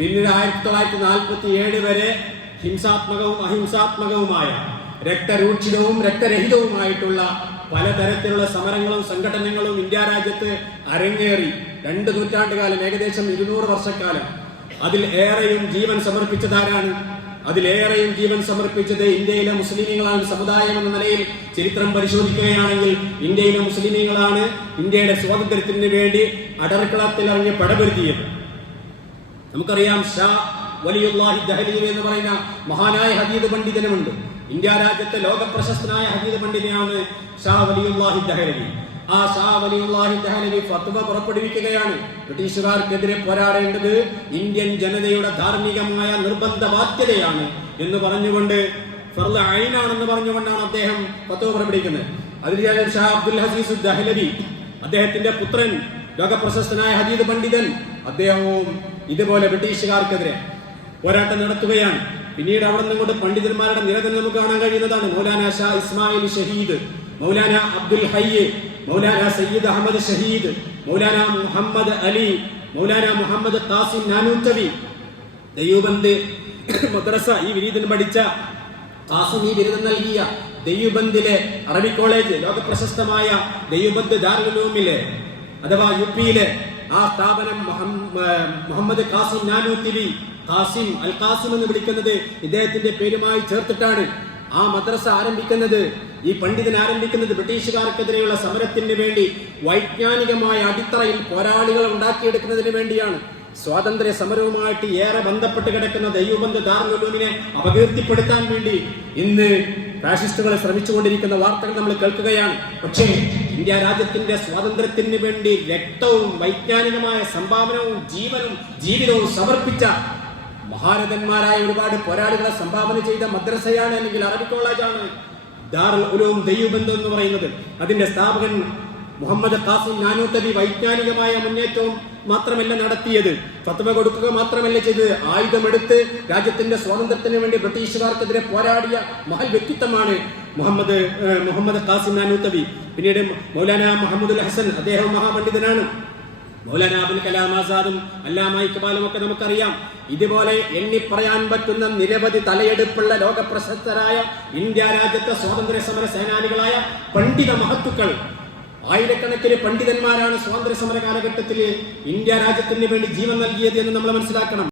പിന്നീട് 1947 വരെ ഹിംസാത്മകവും അഹിംസാത്മകവുമായ രക്തരൂക്ഷിതവും രക്തരഹിതവുമായിട്ടുള്ള പലതരത്തിലുള്ള സമരങ്ങളും സംഘടനകളും ഇന്ത്യ രാജ്യത്ത് അരങ്ങേറി 2 നൂറ്റാണ്ടുകാലം, ഏകദേശം 200 വർഷക്കാലം. അതിൽ ഏറെയും ജീവൻ സമർപ്പിച്ചതാരാണ്? അതിലേറെയും ജീവൻ സമർപ്പിച്ചത് ഇന്ത്യയിലെ മുസ്ലിമീങ്ങളാണ്. സമുദായം എന്ന നിലയിൽ ചരിത്രം പരിശോധിക്കുകയാണെങ്കിൽ ഇന്ത്യയിലെ മുസ്ലിമീങ്ങളാണ് ഇന്ത്യയുടെ സ്വാതന്ത്ര്യത്തിന് വേണ്ടി അടർക്കളത്തിൽ ഇറങ്ങി പടപൊരുത്തിയത്. നമുക്കറിയാം, ഷാ വലിയുല്ലാഹി ദഹ്ലവി എന്ന് പറയുന്ന മഹാനായ ഹദീദ് പണ്ഡിതനുമുണ്ട്. ഇന്ത്യ രാജ്യത്തെ ലോക പ്രശസ്തനായ ഹദീദ് പണ്ഡിതനാണ് ഷാ വലിയുല്ലാഹി ദഹ്ലവി. ആ ഷാ വലിയുല്ലാഹി ദഹ്ലവി ഫത്വ പുറപ്പെടുവിക്കുകയാണ്. ബ്രിട്ടീഷുകാർക്കെതിരെ പോരാടേണ്ടത് ഇന്ത്യൻ ജനതയുടെ ധാർമ്മികമായ നിർബന്ധ ബാധ്യതയാണ് എന്ന് പറഞ്ഞുകൊണ്ട്, ഫർള് ഐനാണെന്ന് പറഞ്ഞുകൊണ്ടാണ് അദ്ദേഹം ഫത്വ പുറപ്പെടുവിക്കുന്നത്. അതിൽ ഷാ അബ്ദുൽ ഹസീസ് ദഹ്ലവി, അദ്ദേഹത്തിന്റെ പുത്രൻ ലോകപ്രശസ്തനായ ഹദീദ് പണ്ഡിതൻ, അദ്ദേഹവും ഇതുപോലെ ബ്രിട്ടീഷുകാർക്കെതിരെ പോരാട്ടം നടത്തുകയാണ്. പിന്നീട് അവിടെ നിന്നുകൊണ്ട് പണ്ഡിതന്മാരുടെ നിര തന്നെ നമുക്ക് കാണാൻ കഴിയുന്നതാണ്. മൗലാന ഷാ ഇസ്മായിൽ ഷഹീദ്, മൗലാന അബ്ദുൽ ഹയ്യ്, മൗലാന സയ്യിദ് അഹമ്മദ് ഷഹീദ്, മൗലാന മുഹമ്മദ് അലി, മൗലാന മുഹമ്മദ് ഖാസിം നാനൂത്തവി, ദയ്യൂബന്ദ് മദ്രസ ഈ വിരീതം പഠിച്ച ഖാസിം ഈ ബിരുദം നൽകിയ ദയ്യൂബന്ദിലെ അറബി കോളേജ്, ലോകപ്രശസ്തമായ ദയ്യൂബന്ദ് ദാറുൽ ഉലൂമിലെ അഥവാ യുപിയിലെ ആ സ്ഥാപനം മുഹമ്മദ് ഖാസിം നാനൂത്തവി, ഖാസിം അൽ ഖാസിം എന്ന് വിളിക്കുന്നത് ഇദ്ദേഹത്തിന്റെ പേരുമായി ചേർത്തിട്ടാണ്. ആ മദ്രസ ആരംഭിക്കുന്നത്, ഈ പണ്ഡിതൻ ആരംഭിക്കുന്നത് ബ്രിട്ടീഷുകാർക്കെതിരെയുള്ള സമരത്തിന് വേണ്ടി വൈജ്ഞാനികമായ അടിത്തറയിൽ പോരാളികളെ ഉണ്ടാക്കിയെടുക്കുന്നതിന് വേണ്ടിയാണ്. സ്വാതന്ത്ര്യ സമരവുമായിട്ട് ഏറെ ബന്ധപ്പെട്ട് കിടക്കുന്ന ദയ്യൂബന്ദ് ദാറുൽ ഉലൂമിനെ അപകീർത്തിപ്പെടുത്താൻ വേണ്ടി ഇന്ന് ഫാഷിസ്റ്റുകളെ ശ്രമിച്ചുകൊണ്ടിരിക്കുന്ന വാർത്തകൾ നമ്മൾ കേൾക്കുകയാണ്. പക്ഷേ ഇന്ത്യ രാജ്യത്തിന്റെ സ്വാതന്ത്ര്യത്തിന് വേണ്ടി രക്തവും വൈജ്ഞാനികമായ സംഭാവനവും ജീവനും ജീവിതവും സമർപ്പിച്ച മഹാരഥന്മാരായ ഒരുപാട് പോരാളികളെ സംഭാവന ചെയ്ത മദ്രസയാണ്, അല്ലെങ്കിൽ അറബി കോളേജാണ് ദാറുൽ ഉലൂം ദയ്യൂബന്ദ് എന്ന് പറയുന്നത്. അതിന്റെ സ്ഥാപകൻ മുഹമ്മദ് ഖാസിം നാനൂത്തവി വൈജ്ഞാനികമായ മുന്നേറ്റവും മാത്രമല്ല നടത്തിയത്, ഫത്വ കൊടുക്കുക മാത്രമല്ല ചെയ്തത്, ആയുധമെടുത്ത് രാജ്യത്തിന്റെ സ്വാതന്ത്ര്യത്തിന് വേണ്ടി ബ്രിട്ടീഷുകാർക്കെതിരെ പോരാടിയ മഹൽ വ്യക്തിത്വമാണ് മുഹമ്മദ് ഖാസിം നാനൂത്തവി. പിന്നീട് മൗലാന മുഹമ്മദുൽ ഹസൻ, അദ്ദേഹം മഹാപണ്ഡിതനാണ്. മൗലാന അബുൽ കലാം ആസാദും അല്ലാമ ഇഖ്ബാലും ഒക്കെ നമുക്കറിയാം. ഇതുപോലെ എണ്ണിപ്പറയാൻ പറ്റുന്ന നിരവധി തലയെടുപ്പുള്ള ലോകപ്രശസ്തരായ ഇന്ത്യ രാജ്യത്തെ സ്വാതന്ത്ര്യ സമര സേനാനികളായ പണ്ഡിത മഹത്തുക്കൾ, ആയിരക്കണക്കിന് പണ്ഡിതന്മാരാണ് സ്വാതന്ത്ര്യ സമര കാലഘട്ടത്തിൽ ഇന്ത്യ രാജ്യത്തിന് വേണ്ടി ജീവൻ നൽകിയത് എന്ന് നമ്മൾ മനസ്സിലാക്കണം.